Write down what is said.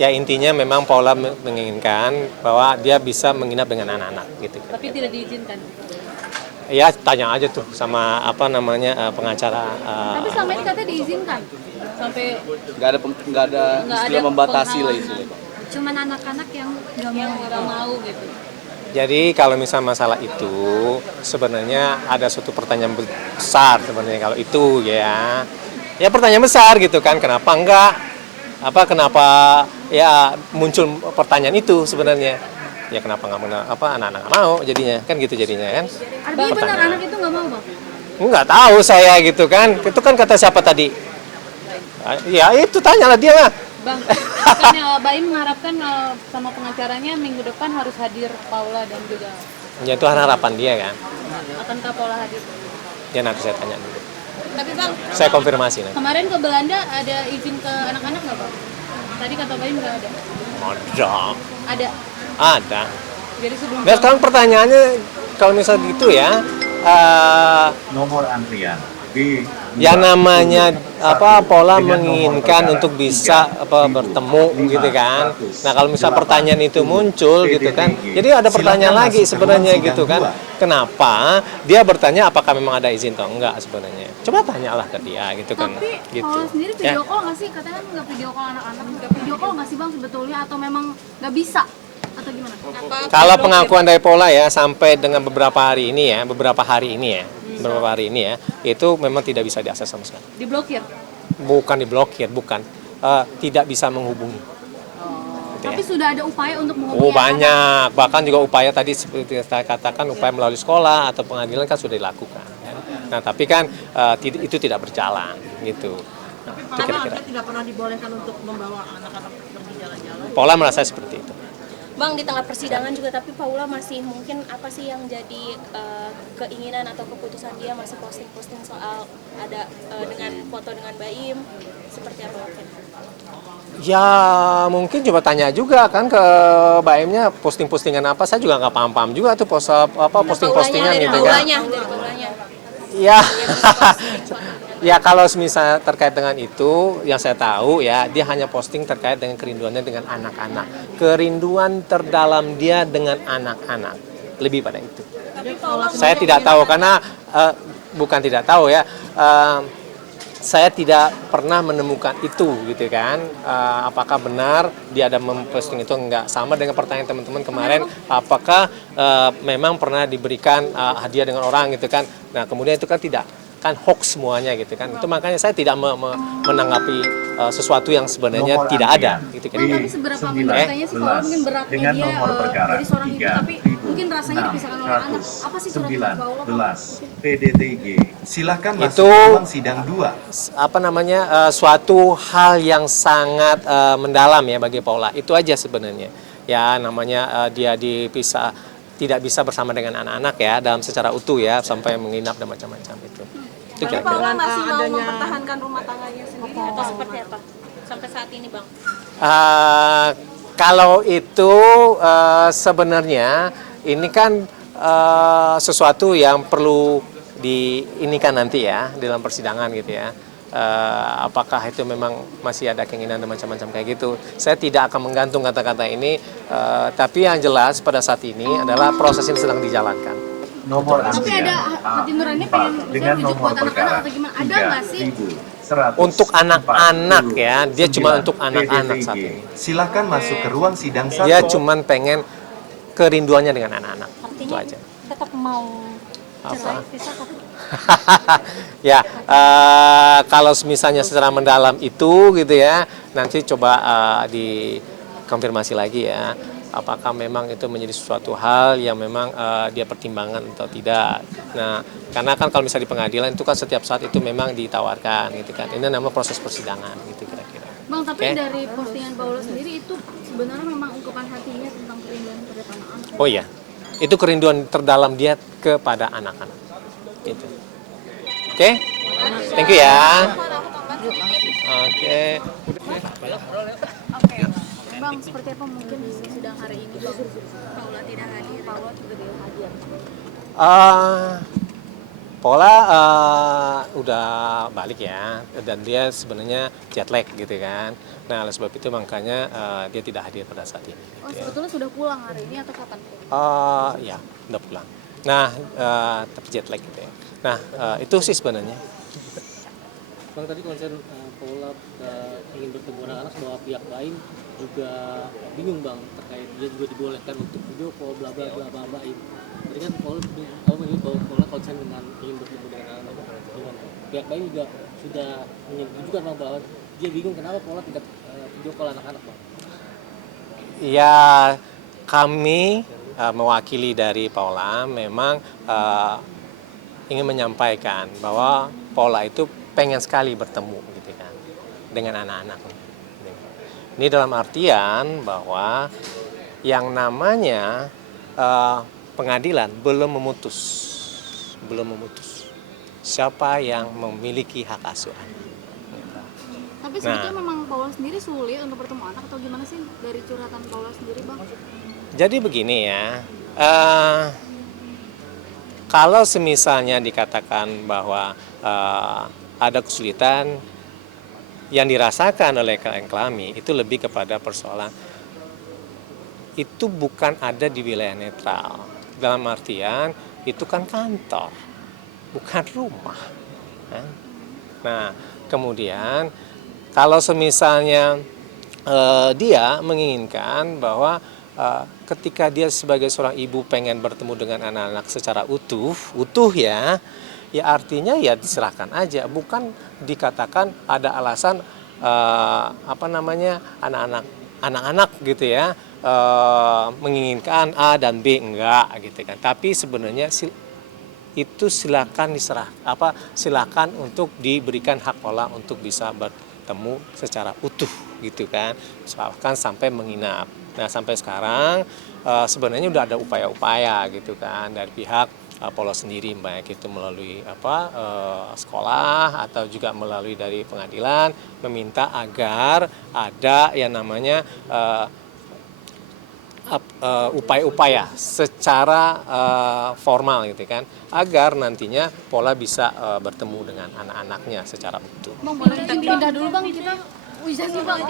Ya intinya memang Paula menginginkan bahwa dia bisa menginap dengan anak-anak gitu. Tapi tidak diizinkan. Ya tanya aja tuh sama pengacara. Tapi selama ini katanya diizinkan. Sampai nggak ada istilah membatasi lah istilahnya. Cuman anak-anak yang nggak mau gitu. Jadi kalau misalnya masalah itu sebenarnya ada suatu pertanyaan besar sebenarnya kalau itu ya. Ya pertanyaan besar gitu kan, kenapa enggak? Kenapa ya muncul pertanyaan itu sebenarnya? Ya kenapa anak-anak nggak mau jadinya kan gitu jadinya kan? Artinya benar anak itu nggak mau, Bang? Nggak tahu saya gitu kan. Itu kan kata siapa tadi? Ya itu tanyalah dia lah. Bang, bukannya Baim mengharapkan sama pengacaranya minggu depan harus hadir Paula dan juga. Ya itu harapan dia kan. Akankah Paula hadir? Ya nanti saya tanya dulu. Tapi Bang, saya konfirmasi nanti. Kemarin ke Belanda ada izin ke anak-anak nggak, Bang? Tadi kata Baim nggak ada. Ada. Ada. Jadi sebelum. Nah sekarang pertanyaannya kalau misalnya gitu ya. Nomor antrian B. Ya namanya Paula menginginkan untuk bisa bertemu gitu kan. Nah kalau misal pertanyaan itu muncul gitu kan, jadi ada pertanyaan lagi sebenarnya gitu kan. Kenapa dia bertanya apakah memang ada izin atau enggak sebenarnya? Coba tanyalah ke dia gitu kan. Tapi gitu. Paula sendiri video call nggak sih? Katanya nggak video call anak-anak, nggak video call nggak sih Bang sebetulnya atau memang nggak bisa? Atau gimana? Kalau pengakuan dari Paula ya sampai dengan beberapa hari ini ya, itu memang tidak bisa diakses sama sekali. Diblokir? Bukan diblokir, bukan. Tidak bisa menghubungi. Gitu tapi ya. Sudah ada upaya untuk menghubungi banyak. Bahkan juga upaya tadi seperti saya katakan, upaya melalui sekolah atau pengadilan kan sudah dilakukan. Ya. Nah tapi kan itu tidak berjalan gitu. Tapi Paula tidak pernah dibolehkan untuk membawa anak-anak pergi jalan-jalan. Paula merasa seperti itu. Bang, di tengah persidangan juga, tapi Paula masih mungkin apa sih yang jadi keinginan atau keputusan dia masih posting-posting soal ada dengan foto dengan Baim, seperti apa mungkin? Ya mungkin coba tanya juga kan ke Baimnya posting-postingan apa, saya juga nggak paham-paham juga tuh posting-postingan gitu kan. Dari Paulanya. Ya, ya kalau misalnya terkait dengan itu, yang saya tahu ya dia hanya posting terkait dengan kerinduannya dengan anak-anak, kerinduan terdalam dia dengan anak-anak, lebih pada itu. Saya tidak tahu karena bukan tidak tahu ya, saya tidak pernah menemukan itu gitu kan. Apakah benar dia ada memposting itu enggak? Sama dengan pertanyaan teman-teman kemarin, apakah memang pernah diberikan hadiah dengan orang gitu kan. Nah kemudian itu kan tidak, kan hoax semuanya gitu kan. Itu makanya saya tidak menanggapi sesuatu yang sebenarnya nomor tidak ada gitu kan. Tapi seberapa rasanya sih kalau mungkin beratnya dia jadi seorang ibu tapi mungkin rasanya dipisahkan oleh anak. Apa sih surat Paula? 19 PDTG. Silakan masuk itu ruang sidang 2. Suatu hal yang sangat mendalam ya bagi Paula. Itu aja sebenarnya. Ya namanya dia tidak bisa bersama dengan anak-anak ya dalam secara utuh ya sampai menginap dan macam-macam itu. Itu Tapi Paula masih mau mempertahankan rumah tangganya sendiri Atau seperti apa sampai saat ini, Bang? Kalau itu sebenarnya ini kan sesuatu yang perlu diinikan nanti ya dalam persidangan gitu ya. Apakah itu memang masih ada keinginan dan macam-macam kayak gitu. Saya tidak akan menggantung kata-kata ini, tapi yang jelas pada saat ini adalah proses ini sedang dijalankan. Nomor Tapi ada hati nurani pengen dengan rujuk nomor buat anak-anak perkara atau gimana? Ada nggak sih? 3.149. Untuk anak-anak ya, dia cuma untuk anak-anak saat ini. Silakan masuk ke ruang sidang 1. Dia cuma pengen kerinduannya dengan anak-anak. Itu aja. Tetap mau Apa? Ya, kalau misalnya secara mendalam itu gitu ya, nanti coba dikonfirmasi lagi ya, apakah memang itu menjadi suatu hal yang memang dia pertimbangkan atau tidak. Nah, karena kan kalau misalnya di pengadilan itu kan setiap saat itu memang ditawarkan gitu kan. Ini namanya proses persidangan gitu kira-kira. Bang, tapi dari postingan Paula sendiri itu sebenarnya memang ungkapan hatinya tentang kerinduan pada anak-anak. Oh iya, itu kerinduan terdalam dia kepada anak-anak. Gitu. Oke, thank you ya. Oke. Bang, seperti apa mungkin sidang hari ini Paula tidak hadir? Uh, Paula udah balik ya, dan dia sebenarnya jet lag gitu kan. Nah, oleh sebab itu makanya dia tidak hadir pada saat ini. Oh, sebetulnya sudah pulang hari ini atau kapan? Ya, udah pulang. Nah, tapi jet lag gitu ya. Nah, itu sih sebenarnya. Bang, tadi konsen Paula ingin bertemu anak-anak, bahwa pihak lain juga bingung Bang terkait dia juga dibolehkan untuk video call bla bla bla bla bla. Tadi kan Paula menyebut bahwa Paula konsen dengan ingin bertemu dengan anak-anak. Pihak lain juga sudah menyebutkan Bang bahwa dia bingung kenapa Paula tidak video call anak-anak Bang. Ya, kami mewakili dari Paula memang ingin menyampaikan bahwa Paula itu pengen sekali bertemu gitu kan dengan anak-anak. Ini dalam artian bahwa yang namanya pengadilan belum memutus siapa yang memiliki hak asuh anak. Tapi sebetulnya memang Paula sendiri sulit untuk bertemu anak atau gimana sih dari curhatan Paula sendiri, Bang? Jadi begini ya, kalau semisalnya dikatakan bahwa ada kesulitan yang dirasakan oleh klien kami, itu lebih kepada persoalan itu bukan ada di wilayah netral. Dalam artian itu kan kantor, bukan rumah. Nah, kemudian kalau semisalnya dia menginginkan bahwa ketika dia sebagai seorang ibu pengen bertemu dengan anak-anak secara utuh ya artinya ya diserahkan aja, bukan dikatakan ada alasan anak-anak gitu ya menginginkan A dan B, enggak gitu kan. Tapi sebenarnya itu silakan silakan untuk diberikan hak Paula untuk bisa bertemu secara utuh gitu kan, misalkan sampai menginap. Nah, sampai sekarang sebenarnya udah ada upaya-upaya gitu kan dari pihak Paula sendiri, baik itu melalui sekolah atau juga melalui dari pengadilan, meminta agar ada yang namanya upaya-upaya secara formal gitu kan, agar nantinya Paula bisa bertemu dengan anak-anaknya secara utuh. Bang, boleh kita pindah dulu Bang, kita bisa sih Bang.